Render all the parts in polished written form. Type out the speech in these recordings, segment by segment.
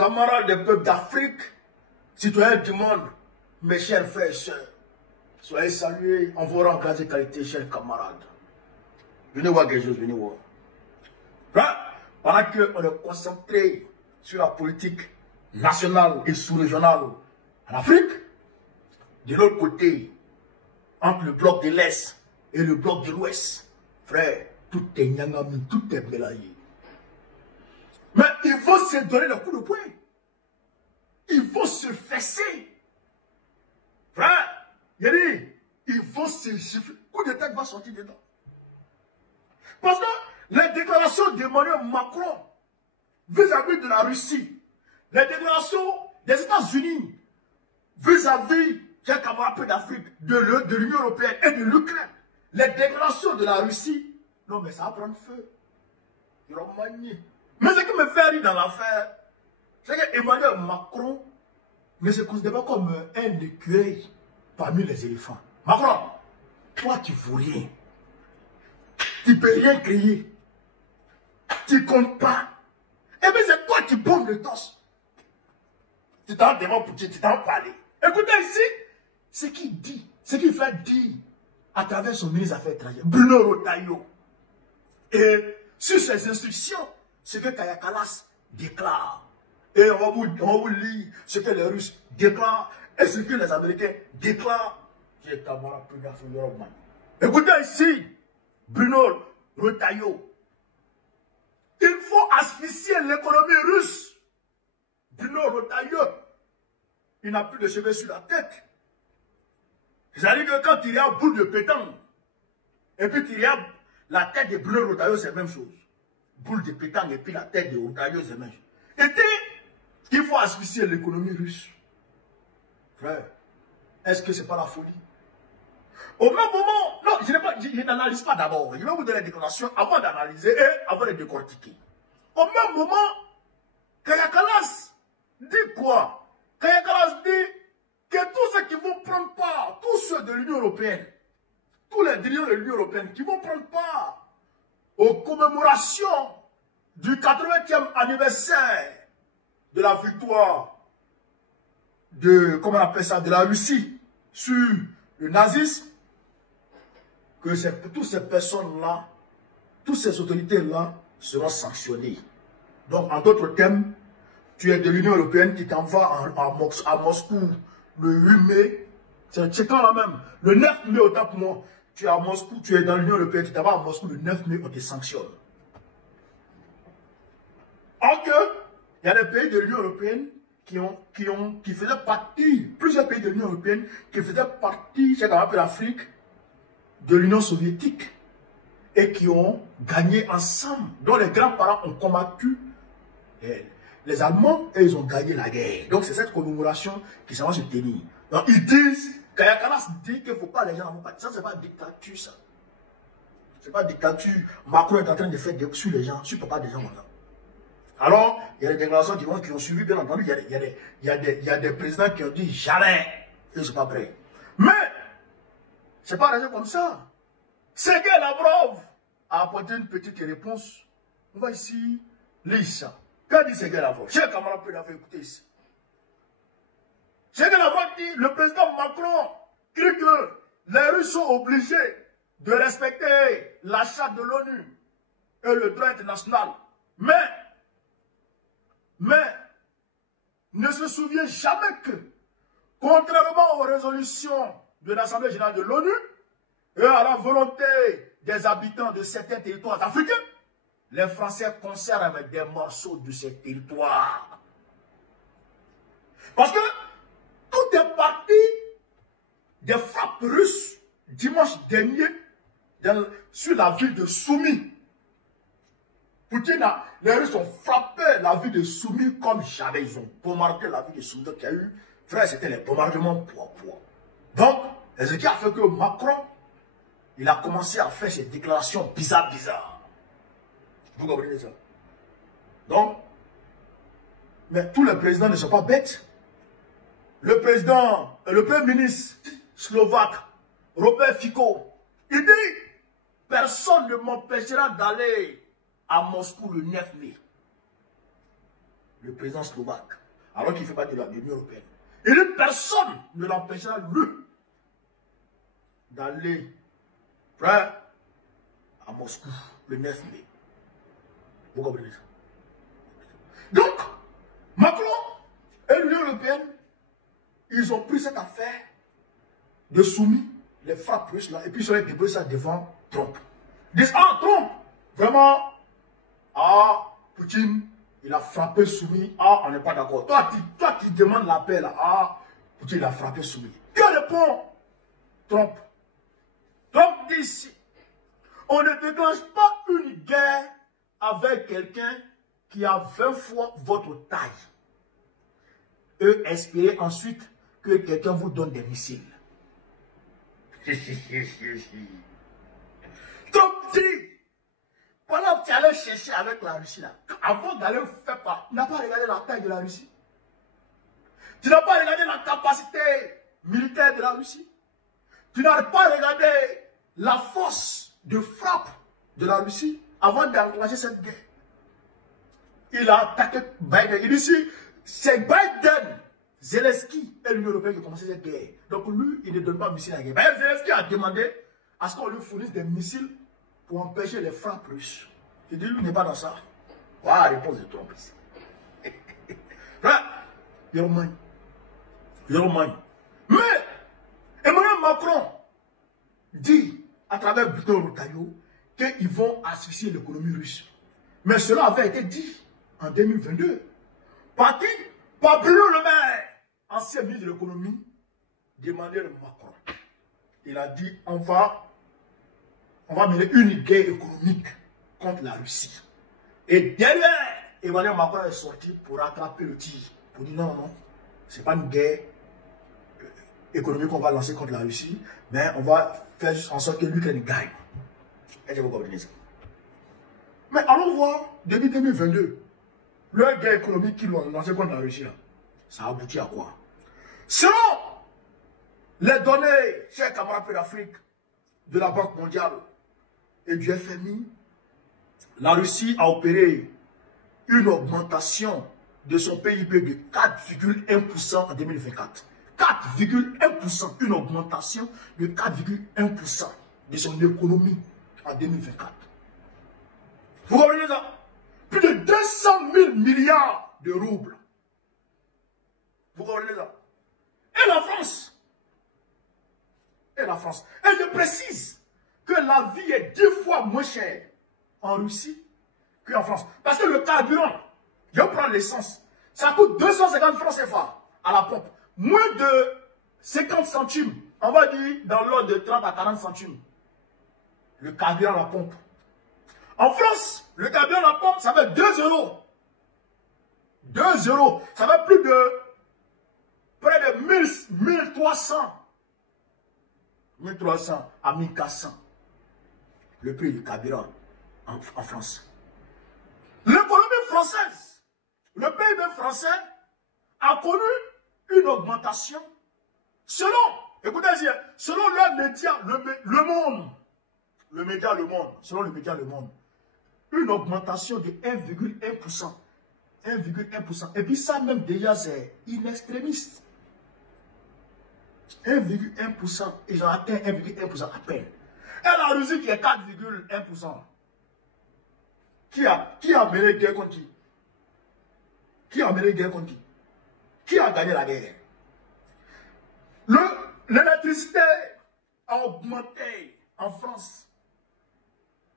camarades des peuples d'Afrique, citoyens du monde, mes chers frères et sœurs, soyez salués en vos rangs, grâce et qualité, chers camarades. Venez voir quelque chose, venez voir. Pendant qu'on est concentré sur la politique nationale et sous-régionale en Afrique, de l'autre côté, entre le bloc de l'Est et le bloc de l'Ouest, frère, tout est nyangami, tout est mélangé. Mais il faut se donner le coup de poing. Il faut se fesser. Frère, il faut se gifler. Coup de tête va sortir dedans. Parce que les déclarations d'Emmanuel Macron vis-à-vis de la Russie, les déclarations des États-Unis vis-à-vis des camarades d'Afrique, de l'Union européenne et de l'Ukraine, les déclarations de la Russie, non mais ça va prendre feu. Ils vont manier. Mais ce qui me fait rire dans l'affaire, c'est que Emmanuel Macron ne se considère pas comme un écureuil parmi les éléphants. Macron, toi tu ne vaux rien. Tu ne peux rien crier. Tu ne comptes pas. Et bien c'est toi qui bombes le torse. Tu t'en demandes pour tu t'en parler. Écoutez ici, ce qu'il dit, ce qu'il fait dire à travers son ministre des Affaires étrangères, Bruno Retailleau. Et sur ses instructions, ce que Kaja Kallas déclare. Et on va vous lire ce que les Russes déclarent et ce que les Américains déclarent. Écoutez ici, Bruno Retailleau. Il faut asphyxier l'économie russe. Bruno Retailleau, il n'a plus de cheveux sur la tête. C'est-à-dire que quand il y a un bout de pétanque, et puis il y a la tête de Bruno Retailleau, c'est la même chose. Boule de pétanque et puis la tête de Retailleau, c'est la même chose. Et il faut asphyxier l'économie russe. Frère, est-ce que ce n'est pas la folie? Au même moment, non, je n'analyse pas d'abord. Je vais vous donner des déclarations avant d'analyser et avant de décortiquer. Au même moment, Kaja Kallas dit quoi? Kaja Kallas dit que tous ceux qui vont prendre part, tous ceux de l'Union européenne, tous les dirigeants de l'Union européenne qui vont prendre part aux commémorations du 80e anniversaire de la victoire de, comment on appelle ça, de la Russie sur le nazisme, que toutes ces personnes-là, toutes ces autorités-là seront sanctionnées. Donc, en d'autres termes, tu es de l'Union européenne qui t'envoie à Moscou le 8 mai, c'est quand là même, le 9 mai autant pour moi, tu es à Moscou, tu es dans l'Union européenne, tu t'envoies à Moscou le 9 mai, on te sanctionne. Or que, il y a des pays de l'Union européenne qui faisaient partie, plusieurs pays de l'Union européenne, qui faisaient partie, c'est qu'on appelle l'Afrique, de l'Union soviétique, et qui ont gagné ensemble, dont les grands-parents ont combattu les Allemands et ils ont gagné la guerre. Donc c'est cette commémoration qui s'en va se tenir. Donc ils disent, Kaja Kallas dit qu'il ne faut pas les gens en partir. Ça, c'est pas dictature, ça. C'est pas dictature. Macron est en train de faire sur les gens, sur le papa des gens. Là. Alors, il y a des déclarations qui ont suivi, bien entendu. Il y a des présidents qui ont dit jamais, ils ne sont pas prêts. Mais, c'est pas resté comme ça. Sergueï Lavrov a apporté une petite réponse. On va ici lire ça. Qu'a dit Sergueï Lavrov? Chers camarades, peut l'avoir écouté ici. Sergueï Lavrov dit, le président Macron crie que les Russes sont obligés de respecter la charte de l'ONU et le droit international. Mais, ne se souvient jamais que, contrairement aux résolutions de l'Assemblée générale de l'ONU et à la volonté des habitants de certains territoires africains, les Français conservent des morceaux de ces territoires. Parce que tout est parti des frappes russes dimanche dernier sur la ville de Soumy. Poutine, les Russes ont frappé la ville de Soumy comme jamais. Ils ont bombardé la ville de Soumy. Donc il y a eu, frère, c'était les bombardements poids. Donc, ce qui a fait que Macron, il a commencé à faire ces déclarations bizarres. Vous comprenez ça? Donc, mais tous les présidents ne sont pas bêtes. Le premier ministre slovaque, Robert Fico, il dit, personne ne m'empêchera d'aller à Moscou le 9 mai. le président slovaque, alors qu'il fait partie de l'Union européenne. Et une personne ne l'empêchera, lui, d'aller à Moscou le 9 mai. Vous comprenez ça? Donc, Macron et l'Union européenne, ils ont pris cette affaire de soumis, les frappes russes là, et puis ils ont déposé ça devant Trump. Ils disent, ah, Trump, vraiment, ah, Poutine, il a frappé soumis, ah, on n'est pas d'accord. Toi qui demandes la paix là, ah, Poutine, il a frappé soumis. Que répond Trump? Trump dit ici, on ne déclenche pas une guerre avec quelqu'un qui a 20 fois votre taille. Et espérer ensuite que quelqu'un vous donne des missiles. Trump dit, pendant que tu allais chercher avec la Russie là, avant d'aller faire part, tu n'as pas regardé la taille de la Russie. Tu n'as pas regardé la capacité militaire de la Russie. Tu n'as pas regardé la force de frappe de la Russie avant d'encourager cette guerre. Il a attaqué Biden. Il dit ici, c'est Biden, Zelensky et l'Union européenne qui ont commencé cette guerre. Donc lui, il ne donne pas de missiles à la guerre. Biden, Zelensky a demandé à ce qu'on lui fournisse des missiles pour empêcher les frappes russes. Il dit, lui n'est pas dans ça. Voilà la réponse de Trump ici. You don't mind. You don't mind. Mais Emmanuel Macron dit à travers Bruno Retailleau qu'ils vont asphyxier l'économie russe. Mais cela avait été dit en 2022 par qui? Par Bruno Le Maire, ancien ministre de l'économie d'Emmanuel Macron. Il a dit on va mener une guerre économique contre la Russie. Et derrière, Emmanuel Macron est sorti pour rattraper le tir. Pour dire non, non, ce n'est pas une guerre économique qu'on va lancer contre la Russie, mais on va faire en sorte que l'Ukraine gagne. Est-ce que vous comprenez ça? Mais allons voir, depuis 2022, leur guerre économique qu'ils ont lancée contre la Russie, là, ça a abouti à quoi? Selon les données, chers camarades d'Afrique, de la Banque mondiale et du FMI, la Russie a opéré une augmentation de son PIB de 4,1% en 2024. 4,1%, une augmentation de 4,1% de son économie en 2024. Vous comprenez ça? Plus de 200 000 milliards de roubles. Vous comprenez ça? Et la France. Et la France. Et je précise que la vie est 10 fois moins chère en Russie qu'en France. Parce que le carburant, je prends l'essence, ça coûte 250 francs CFA à la pompe. Moins de 50 centimes, on va dire dans l'ordre de 30 à 40 centimes. Le carburant à la pompe. En France, le carburant à la pompe, ça fait 2 euros. 2 euros. Ça fait plus de près de 1300. 1300 à 1400. Le prix du carburant en France. L'économie française, le PIB français a connu une augmentation selon, écoutez bien, selon le média Le Monde, selon le média Le Monde, une augmentation de 1,1%. 1,1%. Et puis ça même déjà c'est inextrémiste. 1,1%. Ils ont atteint 1,1% à peine. Et la Russie qui est 4,1%. Qui a mené guerre contre qui? Qui a mené guerre contre qui? Qui a gagné la guerre? L'électricité a augmenté en France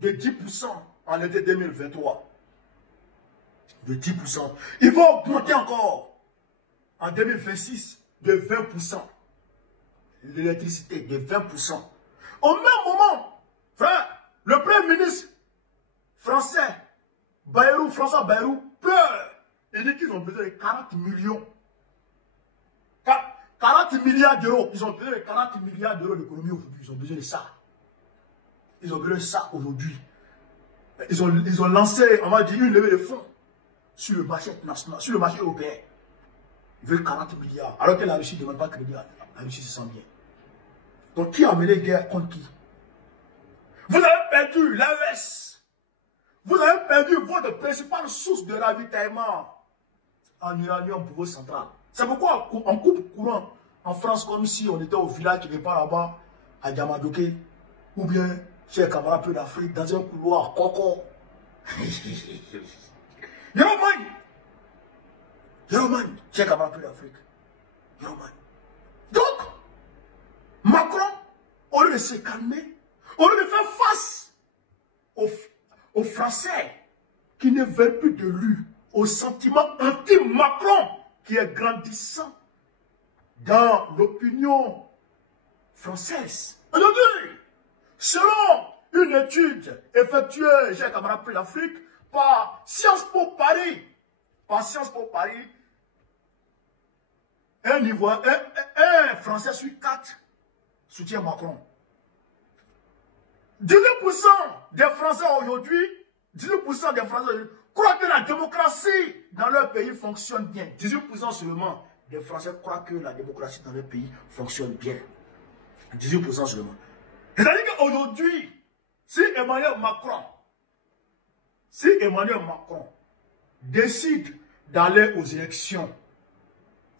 de 10% en été 2023. De 10%. Il va augmenter encore en 2026 de 20%. L'électricité de 20%. Au même moment, frère, le Premier ministre français, François Bayrou, pleure. Il dit qu'ils ont besoin de 40 millions. 40 milliards d'euros. Ils ont besoin de 40 milliards d'euros d'économie aujourd'hui. Ils ont besoin de ça. Ils ont besoin de ça aujourd'hui. Ils ont lancé, on va dire, une levée de fonds sur le marché national, sur le marché européen. Ils veulent 40 milliards. Alors que la Russie ne demande pas crédit. La Russie se sent bien. Donc, qui a mené guerre contre qui? Vous avez perdu l'AES. Vous avez perdu votre principale source de ravitaillement. en uranium pour vos centrales. C'est pourquoi on coupe courant en France comme si on était au village qui n'est pas là-bas, à Diamadoké, ou bien chez un camarade peu d'Afrique, dans un couloir, coco. Yo man, chez un camarade peu d'Afrique. Yo man. Donc, Macron, au lieu de se calmer, au lieu de faire face aux Français qui ne veulent plus de lui, au sentiment anti-Macron qui est grandissant dans l'opinion française. Aujourd'hui, selon une étude effectuée, j'ai un camarade pris l'Afrique, par Sciences Po Paris, un Français sur 4 soutient Macron. 18% des Français aujourd'hui, 18% des Français croient que la démocratie dans leur pays fonctionne bien. 18% seulement des Français croient que la démocratie dans leur pays fonctionne bien. 18% seulement. C'est-à-dire qu'aujourd'hui, si Emmanuel Macron décide d'aller aux élections,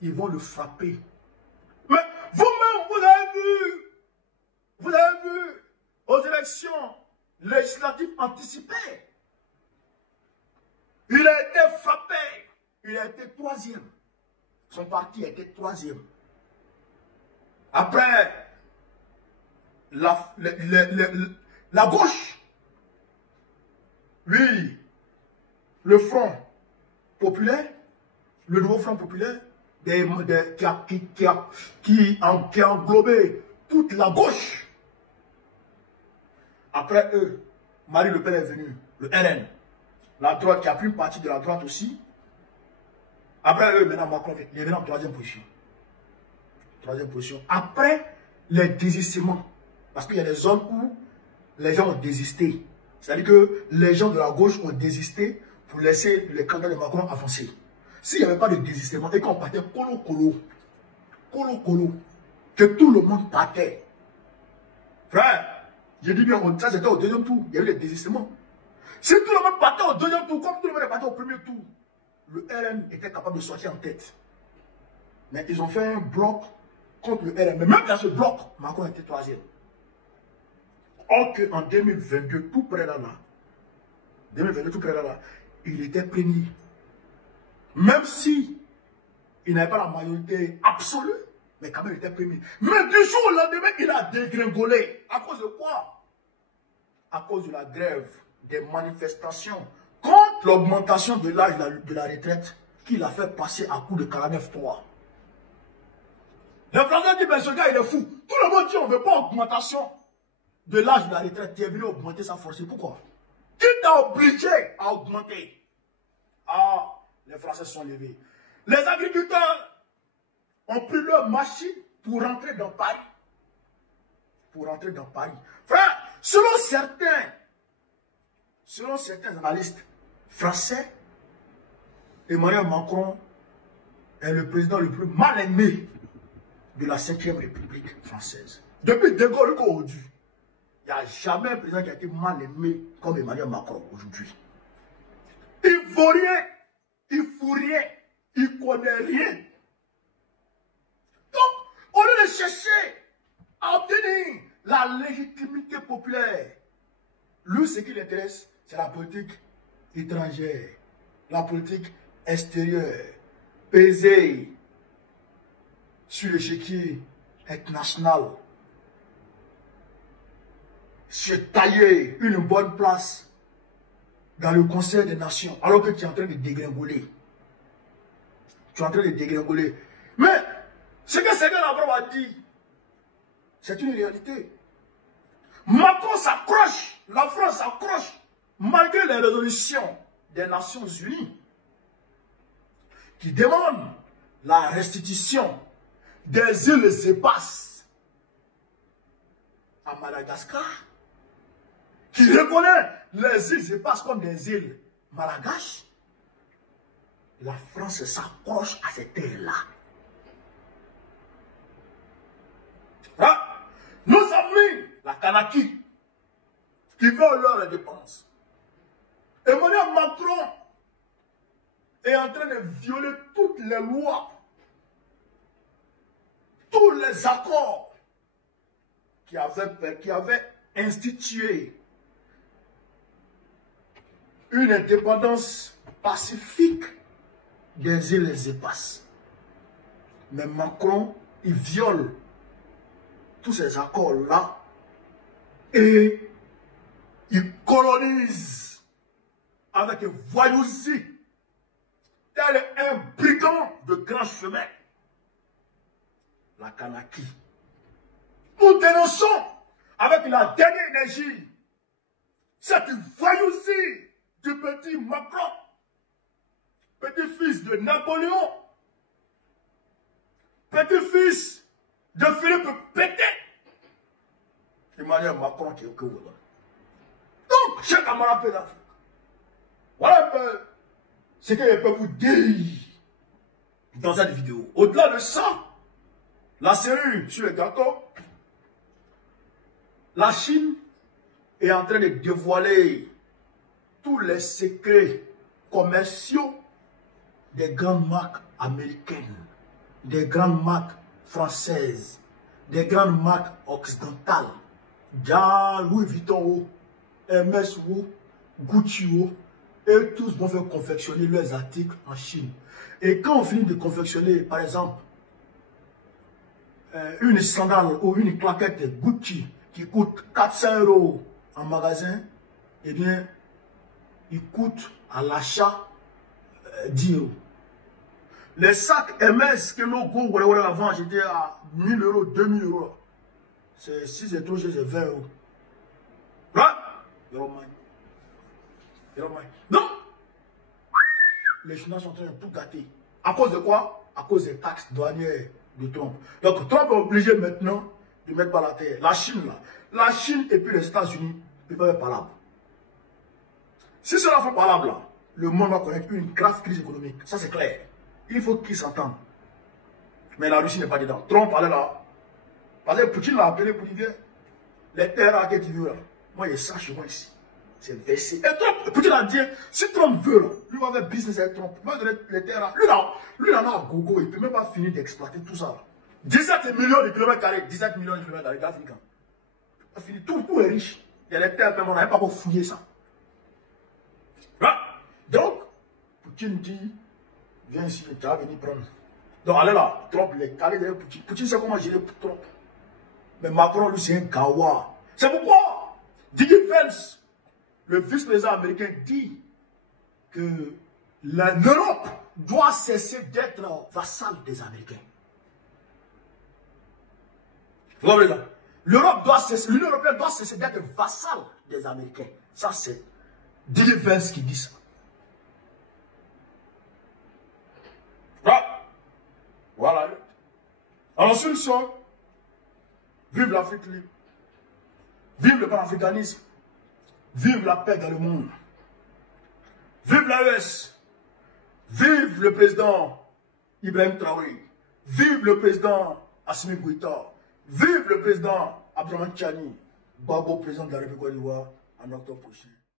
ils vont le frapper. Mais vous-même, vous avez vu, aux élections législatives anticipées, il a été frappé, il a été 3e. Son parti a été 3e. Après, la gauche, oui, le Front populaire, le nouveau Front populaire, qui a englobé toute la gauche. Après eux, Marine Le Pen est venue, le RN, la droite qui a pris une partie de la droite aussi. Après eux, maintenant Macron il est venu en 3e position. 3e position. Après les désistements, parce qu'il y a des zones où les gens ont désisté. C'est-à-dire que les gens de la gauche ont désisté pour laisser les candidats de Macron avancer. S'il n'y avait pas de désistement et qu'on partait colo, que tout le monde partait. Frère, je dis bien, ça c'était au 2e tour, il y a eu les désistements. Si tout le monde partait au 2e tour, comme tout le monde est parti au 1er tour, le RN était capable de sortir en tête. Mais ils ont fait un bloc contre le RN. Mais même dans ce bloc, Macron était 3e. Or qu'en 2022, tout près là, il était 1er. Même si il n'avait pas la majorité absolue, mais quand même il était 1er. Mais du jour au lendemain, il a dégringolé. À cause de quoi? À cause de la grève, des manifestations contre l'augmentation de l'âge de la retraite qu'il a fait passer à coup de 49.3. Le Français dit, mais ce gars il est fou. Tout le monde dit, on ne veut pas augmentation de l'âge de la retraite. Tu es venu augmenter sa force. Pourquoi? Qui t'a obligé à augmenter? Ah, les Français sont levés. Les agriculteurs ont pris leur machine pour rentrer dans Paris. Frère, selon certains analystes français, Emmanuel Macron est le président le plus mal aimé de la 5e République française. Depuis De Gaulle qu'aujourd'hui, il n'y a jamais un président qui a été mal aimé comme Emmanuel Macron aujourd'hui. Il ne vaut rien, il ne fout rien, il ne connaît rien. Donc, au lieu de chercher à obtenir la légitimité populaire, lui, ce qui l'intéresse, c'est la politique étrangère, la politique extérieure, peser sur l'échiquier international, se tailler une bonne place dans le Conseil des Nations, alors que tu es en train de dégringoler. Mais ce que Serge Lavrov a dit, c'est une réalité. Macron s'accroche, la France s'accroche, malgré les résolutions des Nations Unies qui demandent la restitution des îles Épas à Madagascar, qui reconnaît les îles Épas comme des îles malgaches. La France s'accroche à ces terres-là. Ah, nos amis, la Kanaki, qui veulent leur dépense. Emmanuel Macron est en train de violer toutes les lois, tous les accords qui avaient institué une indépendance pacifique des îles et Épas. Mais Macron, il viole tous ces accords-là et il colonise avec voyousie, tel un brigand de grand chemin, la Kanaki. Nous dénonçons avec la dernière énergie cette voyousie du petit Macron, petit-fils de Napoléon, petit-fils de Philippe Pétain. Emmanuel Macron qui est que vous là. Donc, chers camarades d'Afrique, voilà un peu ce que je peux vous dire dans cette vidéo. Au-delà de ça, la série sur les gâteaux, la Chine est en train de dévoiler tous les secrets commerciaux des grandes marques américaines, des grandes marques françaises, des grandes marques occidentales. Louis Vuitton, Hermès, Gucci, et tous vont faire confectionner leurs articles en Chine. Et quand on finit de confectionner, par exemple, une sandale ou une claquette Gucci qui coûte 400 € en magasin, eh bien, il coûte à l'achat 10 €. Les sacs Hermès que nos go avant, j'étais à 1000 €, 2000 €. C'est 6 et 3, c'est 20 €. Là, donc, les Chinois sont en train de tout gâter. À cause de quoi? À cause des taxes douanières de Trump. Donc, Trump est obligé maintenant de mettre par la terre. La Chine, là. La Chine et puis les États-Unis ne peuvent pas faire palabre. Si cela fait palabre, là, le monde va connaître une grave crise économique. Ça, c'est clair. Il faut qu'ils s'entendent. Mais la Russie n'est pas dedans. Trump allait là. Parce que Poutine l'a appelé pour dire, les terres que tu veux là, moi, il y a ça chez moi ici. C'est versé. Et Trump, Poutine a dit, si Trump veut là, lui va faire business avec Trump. Il va donner les terres là. Lui là, a gogo, il ne peut même pas finir d'exploiter tout ça là. 17 millions de kilomètres carrés, 17 millions de kilomètres carrés d'Afrique. Il a fini, tout est riche. Il y a les terres, même on n'avait pas pour fouiller ça. Là. Donc, Poutine dit, viens ici, tu vas venir prendre. Donc, allez là, Trump, il est calé derrière Poutine. Poutine sait comment gérer Trump. Mais Macron, lui, c'est un gawa. C'est pourquoi Didier Vance, le vice-président américain, dit que l'Europe doit cesser d'être vassal des Américains. Vous comprenez ça? L'Union européenne doit cesser d'être vassal des Américains. Ça, c'est Didier Vance qui dit ça. Voilà. Alors, sur le sol, vive l'Afrique libre. Vive le panafricanisme. Vive la paix dans le monde. Vive l'AES. Vive le président Ibrahim Traoré. Vive le président Assimi Goïta. Vive le président Abdourahmane Tchani. Babo, président de la République d'Ivoire, en octobre prochain.